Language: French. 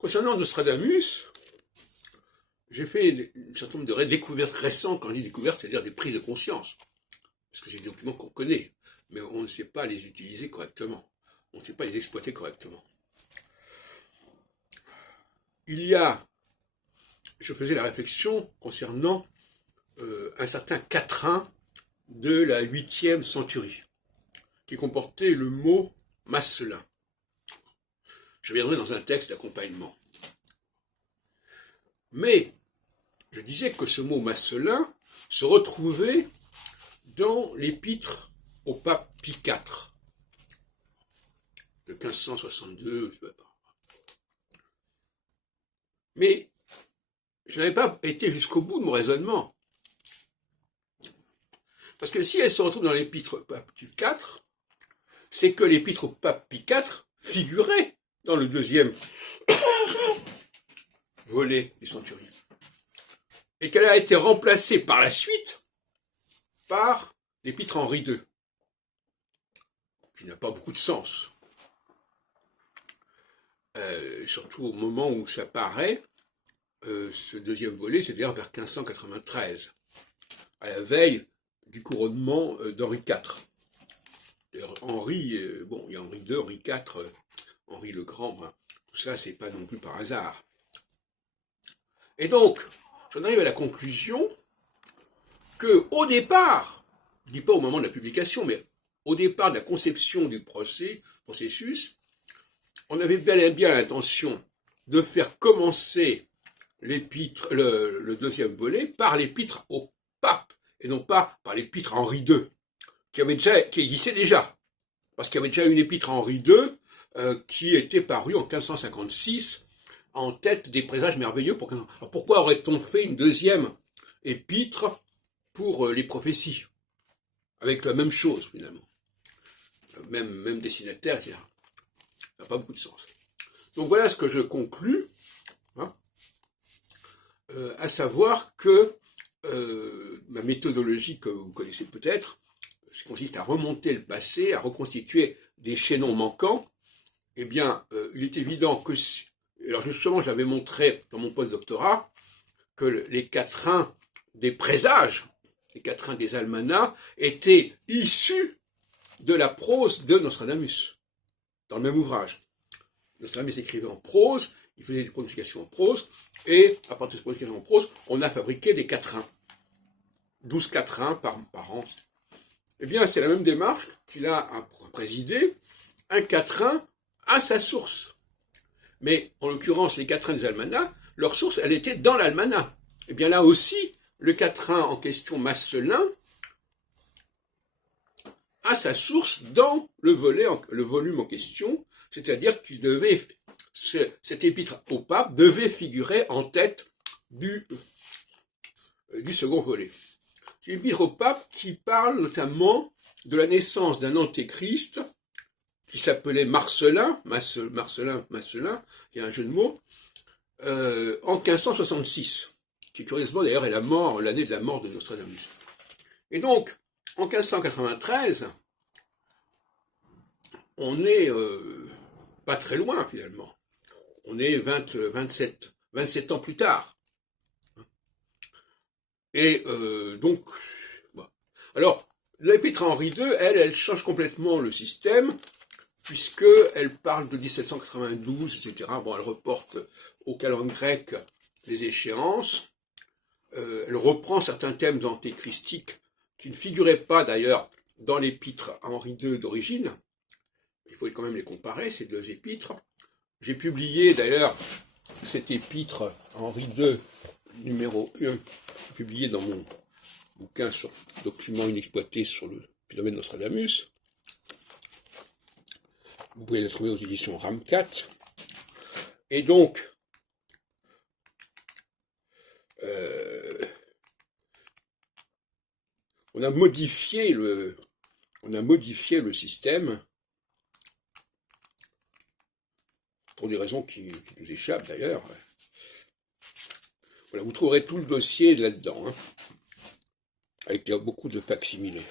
Concernant Nostradamus, j'ai fait un certain nombre de découvertes récentes. Quand je dis découvertes, c'est-à-dire des prises de conscience. Parce que c'est des documents qu'on connaît, mais on ne sait pas les utiliser correctement. On ne sait pas les exploiter correctement. Je faisais la réflexion concernant un certain quatrain de la 8e centurie, qui comportait le mot Masselin. Je viendrai dans un texte d'accompagnement. Mais je disais que ce mot Masselin se retrouvait dans l'épître au pape Pie IV de 1562. Mais je n'avais pas été jusqu'au bout de mon raisonnement. Parce que si elle se retrouve dans l'épître au pape Pie IV, c'est que l'épître au pape Pie IV figurait dans le deuxième volet des centuries. Et qu'elle a été remplacée par la suite par l'épître Henri II, qui n'a pas beaucoup de sens. Surtout au moment où ça paraît, ce deuxième volet, c'est-à-dire vers 1593, à la veille du couronnement d'Henri IV. Henri, bon, il y a Henri II, Henri IV, Henri le Grand, hein, tout ça, c'est pas non plus par hasard. Et donc, j'en arrive à la conclusion que, au départ, je dis pas au moment de la publication, mais au départ de la conception du processus, on avait bel et bien l'intention de faire commencer l'épître, le deuxième volet par l'épître au pape, et non pas par l'épître à Henri II, qui existait déjà, parce qu'il y avait déjà une épître à Henri II qui était parue en 1556 en tête des présages merveilleux. Alors pourquoi aurait-on fait une deuxième épître pour les prophéties, avec la même chose finalement, même destinataire, etc. Ça n'a pas beaucoup de sens. Donc voilà ce que je conclus, hein, à savoir que ma méthodologie que vous connaissez peut-être, consiste à remonter le passé, à reconstituer des chaînons manquants. Eh bien, il est évident que, alors justement, j'avais montré dans mon post-doctorat que les quatrains des présages, les quatrains des almanachs, étaient issus de la prose de Nostradamus, dans le même ouvrage. Nostradamus écrivait en prose, il faisait des pronostications en prose, et à partir de ces pronostications en prose, on a fabriqué des quatrains. 12 quatrains par an. Eh bien, c'est la même démarche qu'il a présidé. Un quatrain a sa source. Mais, en l'occurrence, les quatrains des almanachs, leur source, elle était dans l'almanach. Eh bien, là aussi, le quatrain en question Masselin a sa source dans le volume en question, c'est-à-dire qu'il devait, cet épître au pape devait figurer en tête du second volet. C'est l'épître au pape qui parle notamment de la naissance d'un antéchrist qui s'appelait Marcelin, il y a un jeu de mots, en 1566, qui curieusement d'ailleurs est l'année de la mort de Nostradamus. Et donc, en 1593, on n'est pas très loin finalement. On est 27 ans plus tard. Et donc, bon. Alors, l'épître à Henri II, elle change complètement le système, puisqu'elle parle de 1792, etc. Bon, elle reporte au calendrier grec les échéances. Elle reprend certains thèmes antéchristiques qui ne figuraient pas d'ailleurs dans l'épître à Henri II d'origine. Il faut quand même les comparer, ces deux épîtres. J'ai publié d'ailleurs cet épître à Henri II numéro 1, publié dans mon bouquin sur documents inexploités sur le phénomène Nostradamus. Vous pouvez le trouver aux éditions RAM4. Et donc, on a modifié le système pour des raisons qui nous échappent d'ailleurs. Voilà, vous trouverez tout le dossier là-dedans, hein, avec beaucoup de facsimilés.